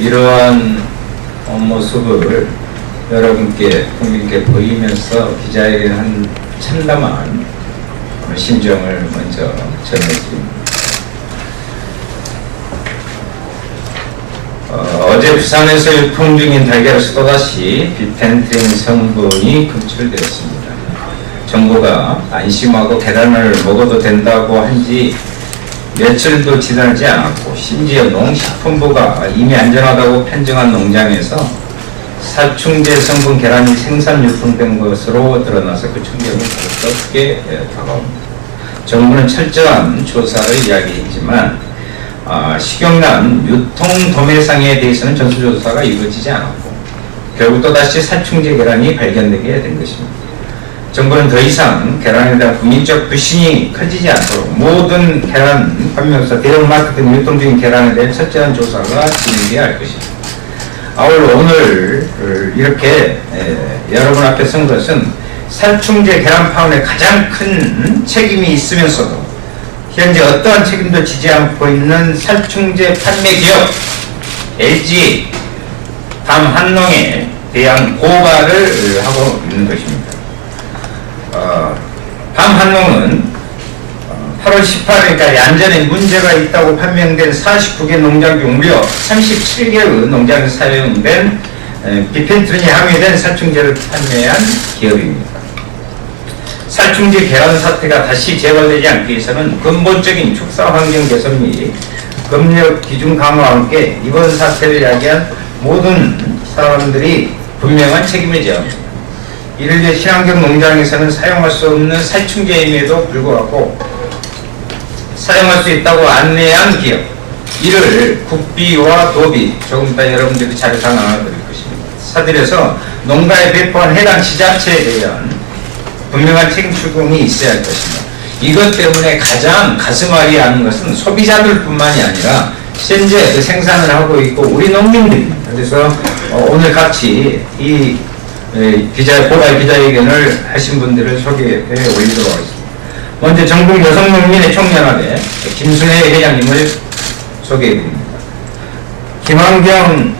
이러한 모습을 여러분께, 국민께 보이면서 기자회견 한 참담한 심정을 먼저 전해드립니다. 어제 부산에서 유통 중인 달걀에서 또다시 비펜트린 성분이 검출되었습니다. 정부가 안심하고 계란을 먹어도 된다고 한 지 며칠도 지나지 않았고, 심지어 농식품부가 이미 안전하다고 판정한 농장에서 살충제 성분 계란이 생산 유통된 것으로 드러나서 그 충격은 더럽게 다가옵니다. 정부는 철저한 조사를 이야기했지만 식용란 유통 도매상에 대해서는 전수조사가 이루어지지 않았고, 결국 또다시 살충제 계란이 발견되게 된 것입니다. 정부는 더 이상 계란에 대한 국민적 불신이 커지지 않도록 모든 계란 판매업소, 대형마트 등 유통 중인 계란에 대한 철저한 조사가 진행돼야 할 것입니다. 아울러 오늘 이렇게 여러분 앞에 선 것은 살충제 계란 파원에 가장 큰 책임이 있으면서도 현재 어떠한 책임도 지지 않고 있는 살충제 판매 기업 LG 밤한농에 대한 고발을 하고 있는 것입니다. 밤한농은 8월 18일까지 안전에 문제가 있다고 판명된 49개 농장 중 무려 37개의 농장에 사용된 비펜트린이 함유된 살충제를 판매한 기업입니다. 살충제 계란 사태가 다시 재발되지 않기 위해서는 근본적인 축사 환경 개선 및 검역 기준 강화와 함께 이번 사태를 야기한 모든 사람들이 분명한 책임을 져야 합니다. 이를 위해 친환경 농장에서는 사용할 수 없는 살충제임에도 불구하고 사용할 수 있다고 안내한 기업, 이를 국비와 도비, 조금 이따 여러분들이 자료 다 나눠드릴 것입니다. 사들여서 농가에 배포한 해당 지자체에 대한 분명한 책임 추궁이 있어야 할 것입니다. 이것 때문에 가장 가슴앓이 하는 것은 소비자들 뿐만이 아니라 현재 그 생산을 하고 있고 우리 농민들입니다. 그래서 오늘 같이 이 고발 기자회견을 하신 분들을 소개해 올리도록 하겠습니다. 먼저 전국 여성농민의 총연합회 김순혜 회장님을 소개해 드립니다. 김환경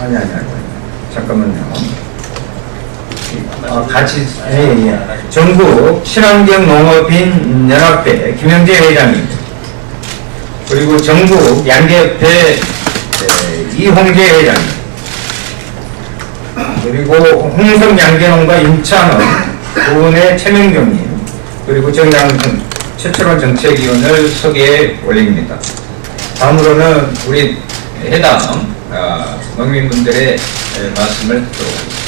아니 잠깐만요. 같이 전국 친환경 농업인 연합회 김영재 회장님, 그리고 전국 양계협회 이홍재 회장님, 그리고 홍성 양계농가 윤창원 부원의 최명경님, 그리고 정당 최철원 정책위원을 소개해 올립니다. 다음으로는 우리 해당 농민분들의 말씀을 듣도록 하겠습니다.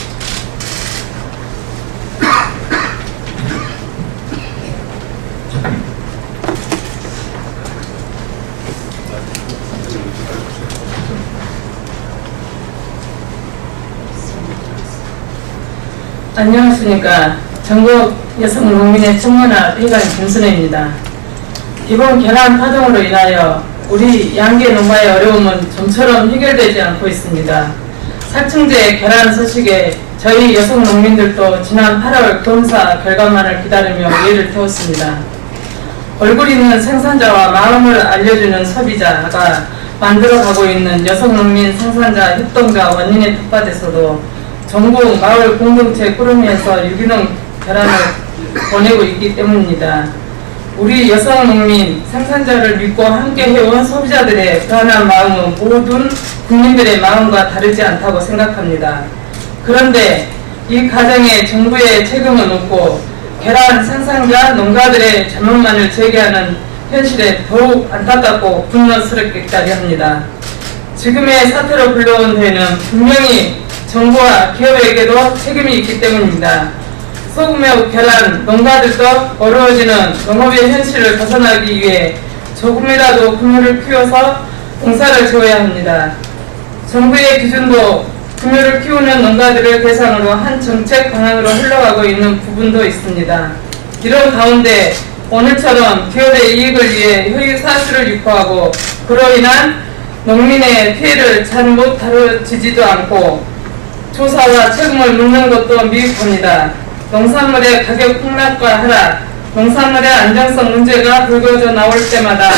안녕하십니까. 전국 여성농민의 청년합 회장 김순혜입니다. 이번 계란 파동으로 인하여 우리 양계 농가의 어려움은 좀처럼 해결되지 않고 있습니다. 살충제 계란 소식에 저희 여성농민들도 지난 8월 검사 결과만을 기다리며 예를 태웠습니다. 얼굴 있는 생산자와 마음을 알려주는 소비자가 만들어가고 있는 여성농민 생산자 협동과 원인의 텃밭에서도 전국 마을 공동체 꾸러미에서 유기농 계란을 보내고 있기 때문입니다. 우리 여성농민 생산자를 믿고 함께 해온 소비자들의 불안한 마음은 모든 국민들의 마음과 다르지 않다고 생각합니다. 그런데 이 과정에 정부의 책임은 없고 계란 생산자 농가들의 잘못만을 제기하는 현실에 더욱 안타깝고 분노스럽기까지 합니다. 지금의 사태로 불러온 데에는 분명히 정부와 기업에게도 책임이 있기 때문입니다. 소규모 계란 농가들도 어려워지는 농업의 현실을 벗어나기 위해 조금이라도 금융을 키워서 공사를 지어야 합니다. 정부의 기준도 금융을 키우는 농가들을 대상으로 한 정책 방향으로 흘러가고 있는 부분도 있습니다. 이런 가운데 오늘처럼 기업의 이익을 위해 효익 사실을 유포하고 그로 인한 농민의 피해를 잘못 다루지도 않고 조사와 책임을 묻는 것도 미흡합니다. 농산물의 가격 폭락과 하락, 농산물의 안정성 문제가 불거져 나올 때마다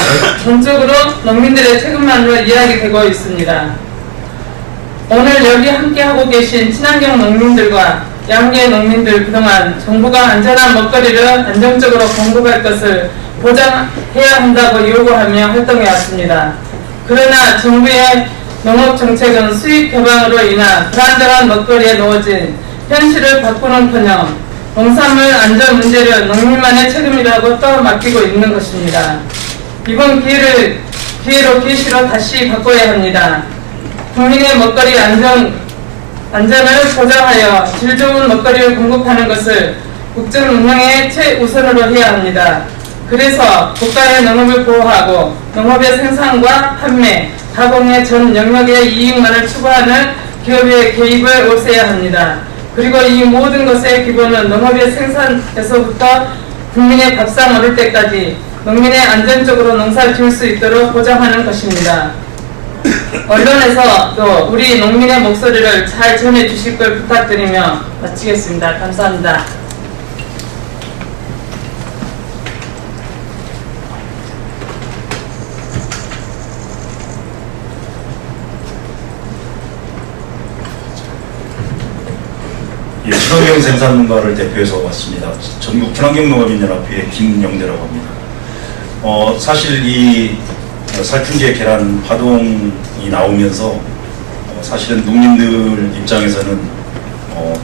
전적으로 농민들의 책임만으로 이야기되고 있습니다. 오늘 여기 함께하고 계신 친환경 농민들과 양계 농민들, 그동안 정부가 안전한 먹거리를 안정적으로 공급할 것을 보장해야 한다고 요구하며 활동해왔습니다. 그러나 정부의 농업정책은 수입 개방으로 인한 불안정한 먹거리에 놓아진 현실을 바꾸는커녕 농산물 안전 문제를 농민만의 책임이라고 떠맡기고 있는 것입니다. 이번 기회로 계시로 다시 바꿔야 합니다. 국민의 먹거리 안전을 보장하여 질 좋은 먹거리를 공급하는 것을 국정 운영의 최우선으로 해야 합니다. 그래서 국가의 농업을 보호하고 농업의 생산과 판매, 가공의 전 영역의 이익만을 추구하는 기업의 개입을 없애야 합니다. 그리고 이 모든 것의 기본은 농업의 생산에서부터 국민의 밥상 오를 때까지 농민의 안전적으로 농사를 지을 수 있도록 보장하는 것입니다. 언론에서 또 우리 농민의 목소리를 잘 전해주실 걸 부탁드리며 마치겠습니다. 감사합니다. 예, 친환경 생산농가를 대표해서 왔습니다. 전국 친환경농업인연합회의 김영대라고 합니다. 사실 이 살충제 계란 파동이 나오면서 사실은 농민들 입장에서는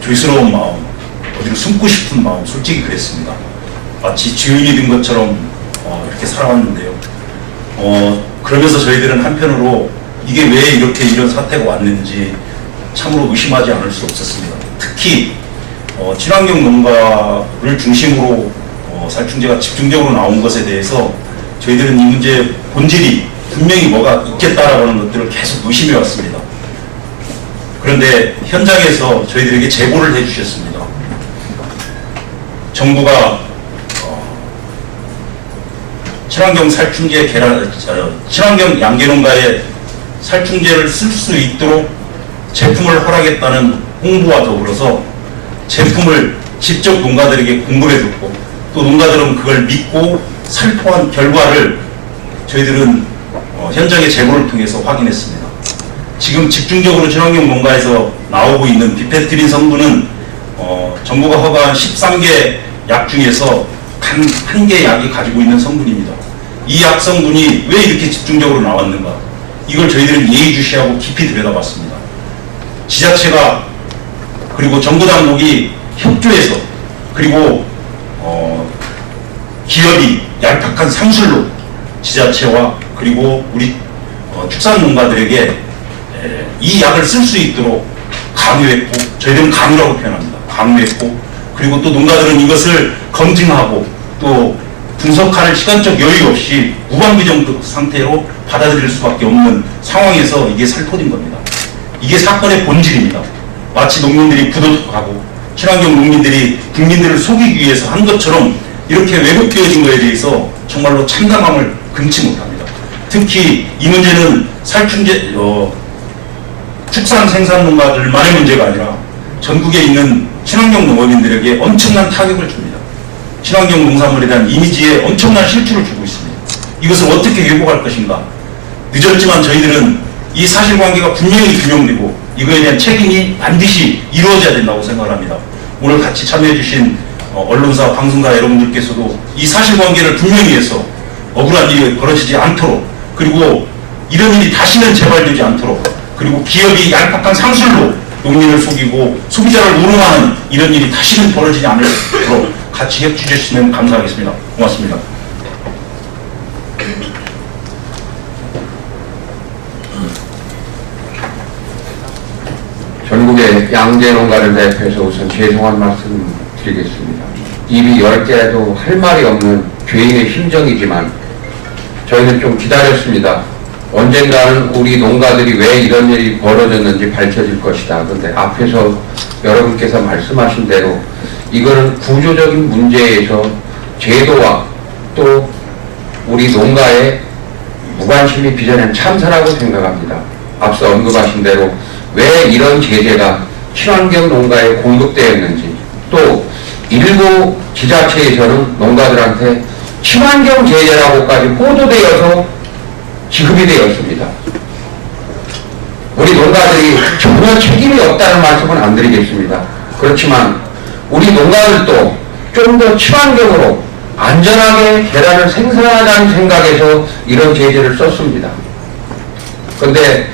조심스러운 마음, 어디로 숨고 싶은 마음, 솔직히 그랬습니다. 마치 주인이 된 것처럼 이렇게 살아왔는데요. 그러면서 저희들은 한편으로 이게 왜 이렇게 이런 사태가 왔는지 참으로 의심하지 않을 수 없었습니다. 특히 친환경 농가를 중심으로 살충제가 집중적으로 나온 것에 대해서 저희들은 이 문제의 본질이 분명히 뭐가 있겠다라고 하는 것들을 계속 의심해 왔습니다. 그런데 현장에서 저희들에게 제보를 해주셨습니다. 정부가 친환경 살충제 친환경 양계농가에 살충제를 쓸 수 있도록 제품을 허락했다는 홍보와 더불어서 제품을 직접 농가들에게 공급해줬고 또 농가들은 그걸 믿고 살포한 결과를 저희들은 현장의 제보를 통해서 확인했습니다. 지금 집중적으로 친환경 농가에서 나오고 있는 비펜트린 성분은 정부가 허가한 13개 약 중에서 단 한 개 약이 가지고 있는 성분입니다. 이 약 성분이 왜 이렇게 집중적으로 나왔는가? 이걸 저희들은 예의주시하고 깊이 들여다봤습니다. 지자체가 그리고 정부 당국이 협조해서 그리고 기업이 얄팍한 상술로 지자체와 그리고 우리 축산 농가들에게 이 약을 쓸 수 있도록 강요했고, 저희들은 강요라고 표현합니다. 강요했고, 그리고 또 농가들은 이것을 검증하고 또 분석할 시간적 여유 없이 무방비정 상태로 받아들일 수밖에 없는 상황에서 이게 살포된 겁니다. 이게 사건의 본질입니다. 마치 농민들이 부도덕하고 친환경 농민들이 국민들을 속이기 위해서 한 것처럼 이렇게 왜곡되어진 것에 대해서 정말로 참담함을 금치 못합니다. 특히 이 문제는 살충제 축산 생산 농가들만의 문제가 아니라 전국에 있는 친환경 농업인들에게 엄청난 타격을 줍니다. 친환경 농산물에 대한 이미지에 엄청난 실추를 주고 있습니다. 이것을 어떻게 회복할 것인가? 늦었지만 저희들은 이 사실관계가 분명히 규명되고 이거에 대한 책임이 반드시 이루어져야 된다고 생각합니다. 오늘 같이 참여해주신 언론사, 방송가 여러분들께서도 이 사실관계를 분명히 해서 억울한 일이 벌어지지 않도록, 그리고 이런 일이 다시는 재발되지 않도록, 그리고 기업이 얄팍한 상술로 농민을 속이고 소비자를 우롱하는 이런 일이 다시는 벌어지지 않도록 같이 협조해 주시면 감사하겠습니다. 고맙습니다. 전국의 양재 농가를 대표해서 우선 죄송한 말씀 드리겠습니다. 입이 10개라도 할 말이 없는 죄인의 심정이지만 저희는 좀 기다렸습니다. 언젠가는 우리 농가들이 왜 이런 일이 벌어졌는지 밝혀질 것이다. 그런데 앞에서 여러분께서 말씀하신 대로 이거는 구조적인 문제에서 제도와 또 우리 농가의 무관심이 빚어낸 참사라고 생각합니다. 앞서 언급하신 대로 왜 이런 제재가 친환경 농가에 공급되었는지, 또 일부 지자체에서는 농가들한테 친환경 제재라고까지 보도되어서 지급이 되었습니다. 우리 농가들이 전혀 책임이 없다는 말씀은 안 드리겠습니다. 그렇지만 우리 농가들도 좀 더 친환경으로 안전하게 계란을 생산하자는 생각에서 이런 제재를 썼습니다. 그런데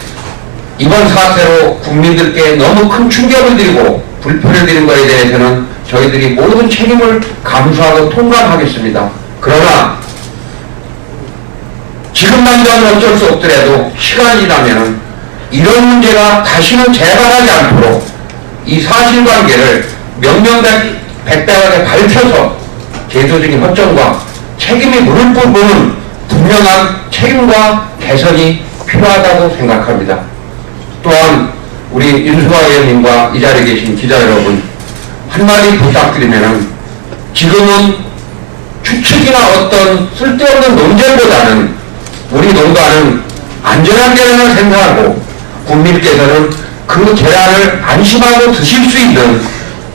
이번 사태로 국민들께 너무 큰 충격을 드리고 불편을 드린 것에 대해서는 저희들이 모든 책임을 감수하고 통감하겠습니다. 그러나 지금 당장은 어쩔 수 없더라도 시간이 지나면 이런 문제가 다시는 재발하지 않도록 이 사실관계를 명명백백하게 밝혀서 제도적인 허점과 책임이 물을 부분은 분명한 책임과 개선이 필요하다고 생각합니다. 또한 우리 윤수아 의원님과 이 자리에 계신 기자 여러분, 한마디 부탁드리면은 지금은 추측이나 어떤 쓸데없는 논쟁보다는 우리 농가는 안전한 계란을 생산하고 국민께서는 그 계란을 안심하고 드실 수 있는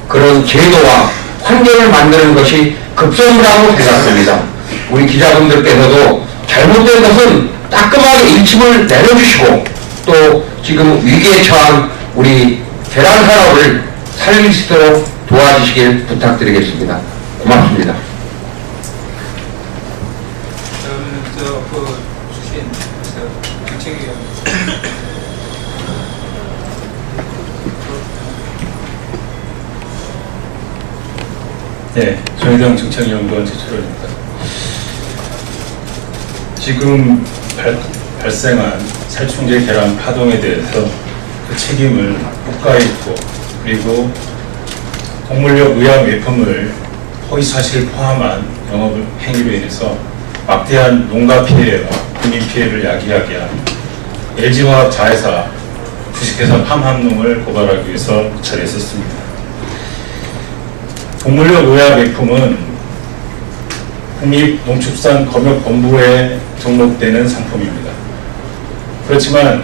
그런 제도와 환경을 만드는 것이 급선무라고 생각합니다. 우리 기자분들께서도 잘못된 것은 따끔하게 일침을 내려주시고 또 지금 위기에 처한 우리 계란 산업을 살릴 수 있도록 도와주시길 부탁드리겠습니다. 고맙습니다. 네, 정의당 정창연구원 최철원입니다. 지금 발생한 살충제 계란 파동에 대해서 그 책임을 국가에 있고, 그리고 동물력 의약 외품을 허위사실 포함한 영업 행위로 인해서 막대한 농가 피해와 국민 피해를 야기하게 한 LG화학 자회사 주식회사 팜함농을 고발하기 위해서 자리했었습니다. 동물력 의약 외품은 국립농축산검역본부에 등록되는 상품입니다. 그렇지만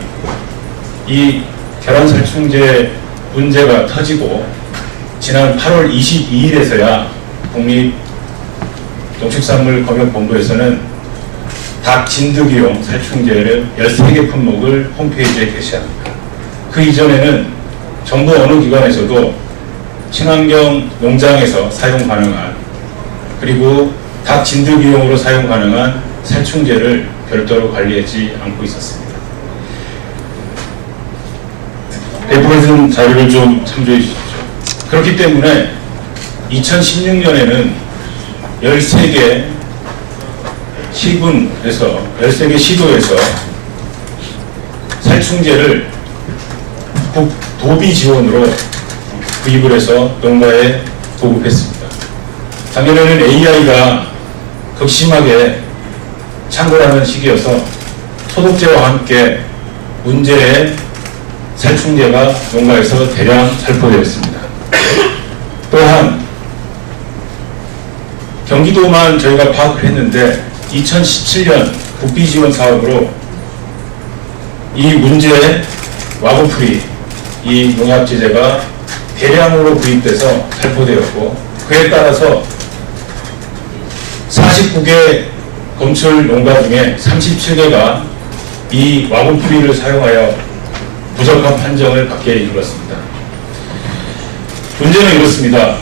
이 계란 살충제 문제가 터지고 지난 8월 22일에서야 국립농축산물검역본부에서는 닭 진드기용 살충제를 13개 품목을 홈페이지에 게시합니다. 그 이전에는 정부 어느 기관에서도 친환경 농장에서 사용 가능한, 그리고 닭 진드기용으로 사용 가능한 살충제를 별도로 관리하지 않고 있었습니다. 배포해준 자료를 좀 참조해 주십시오. 그렇기 때문에 2016년에는 13개 시군에서, 13개 시도에서 살충제를 도비 지원으로 구입을 해서 농가에 보급했습니다. 작년에는 AI가 극심하게 창궐하는 시기여서 소독제와 함께 문제의 살충제가 농가에서 대량 살포되었습니다. 또한 경기도만 저희가 파악을 했는데 2017년 국비 지원 사업으로 이 문제의 와구프리, 이 농약제제가 대량으로 구입돼서 살포되었고, 그에 따라서 49개 검출 농가 중에 37개가 이 와구프리를 사용하여 부적합 판정을 받게 이르렀습니다. 문제는 이렇습니다.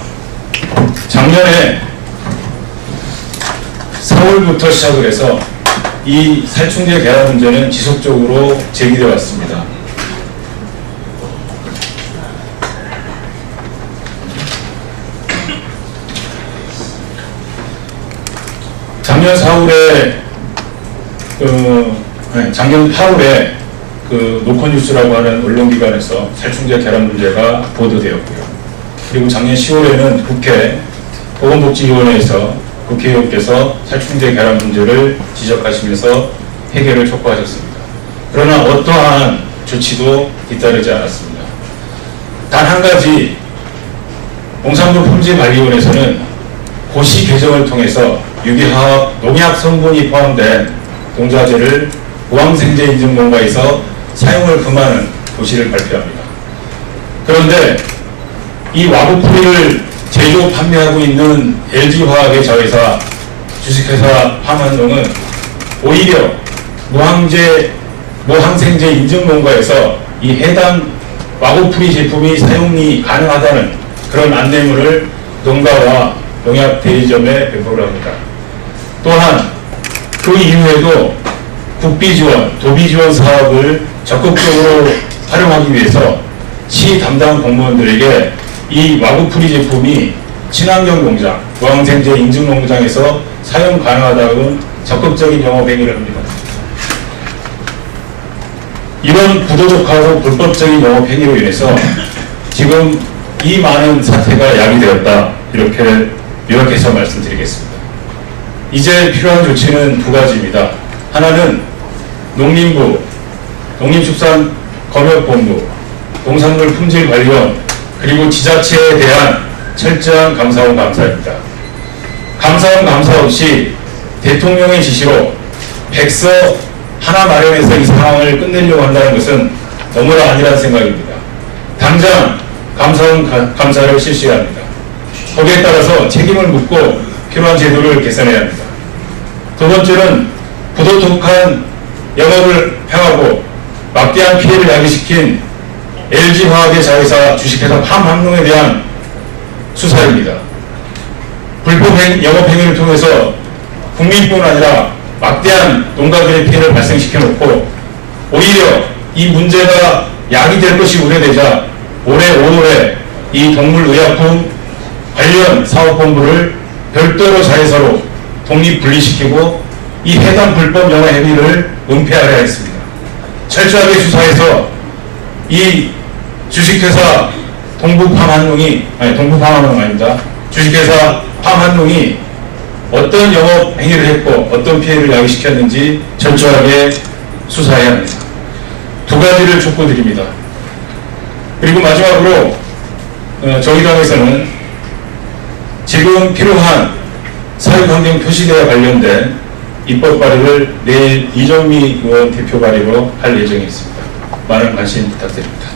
작년에 4월부터 시작을 해서 이 살충제 계란 문제는 지속적으로 제기되어 왔습니다. 작년 4월에 작년 8월에 그 노컷뉴스라고 하는 언론기관에서 살충제 계란 문제가 보도되었고요. 그리고 작년 10월에는 국회 보건복지위원회에서 국회의원께서 살충제 계란 문제를 지적하시면서 해결을 촉구하셨습니다. 그러나 어떠한 조치도 뒤따르지 않았습니다. 단 한 가지, 농산물품질관리위원회에서는 고시 개정을 통해서 유기화학 농약 성분이 포함된 농자재를 보항생제 인증 농가에서 사용을 금하는 고시를 발표합니다. 그런데 이 와구프리를 제조 판매하고 있는 LG화학의 자회사 주식회사 함한농은 오히려 무항생제 인증 농가에서 이 해당 와고프리 제품이 사용이 가능하다는 그런 안내문을 농가와 농약 대리점에 배포를 합니다. 또한 그 이후에도 국비 지원, 도비 지원 사업을 적극적으로 활용하기 위해서 시 담당 공무원들에게 이 와구프리 제품이 친환경 농장, 무항생제 인증 농장에서 사용 가능하다는 적극적인 영업 행위를 합니다. 이런 부도덕하고 불법적인 영업 행위로 인해서 지금 이 많은 사태가 야기되었다, 이렇게 요약해서 말씀드리겠습니다. 이제 필요한 조치는 두 가지입니다. 하나는 농림부, 농림축산검역본부, 농산물 품질관리원, 그리고 지자체에 대한 철저한 감사원 감사입니다. 감사원 감사 없이 대통령의 지시로 백서 하나 마련해서 이 상황을 끝내려고 한다는 것은 너무나 아니라는 생각입니다. 당장 감사원 감사를 실시해야 합니다. 거기에 따라서 책임을 묻고 필요한 제도를 개선해야 합니다. 두 번째는 부도덕한 영업을 행하고 막대한 피해를 야기시킨 LG화학의 자회사 주식회사 함한농에 대한 수사입니다. 불법 영업행위를 통해서 국민뿐 아니라 막대한 농가들의 피해를 발생시켜놓고 오히려 이 문제가 야기될 것이 우려되자 올해 5월에 이 동물의약품 관련 사업본부를 별도로 자회사로 독립분리시키고 이 해당 불법 영업 행위를 은폐하려 했습니다. 철저하게 수사해서 이 주식회사 동부팜한농이 주식회사 함한농이 어떤 영업 행위를 했고 어떤 피해를 야기시켰는지 철저하게 수사해야 합니다. 두 가지를 촉구드립니다. 그리고 마지막으로 저희 당에서는 지금 필요한 사회환경 표시대와 관련된 입법 발의를 내일 이정미 의원 대표 발의로 할 예정이 있습니다. 많은 관심 부탁드립니다.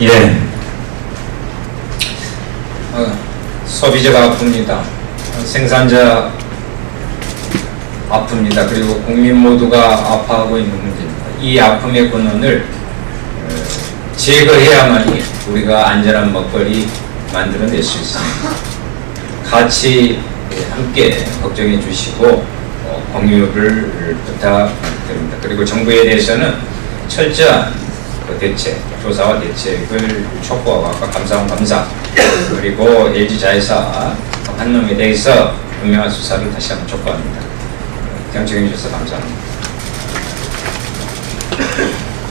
예. 소비자가 아픕니다. 생산자 아픕니다. 그리고 국민 모두가 아파하고 있는 문제입니다. 이 아픔의 근원을 제거해야만이 우리가 안전한 먹거리 만들어낼 수 있습니다. 같이 함께 걱정해 주시고 공유를 부탁드립니다. 그리고 정부에 대해서는 철저한 대책, 조사와 대책을 촉구하고 아까 감사원 감사 그리고 LG자회사 한농에 대해서 분명한 수사를 다시 한번 촉구합니다. 경청해 주셔서 감사합니다.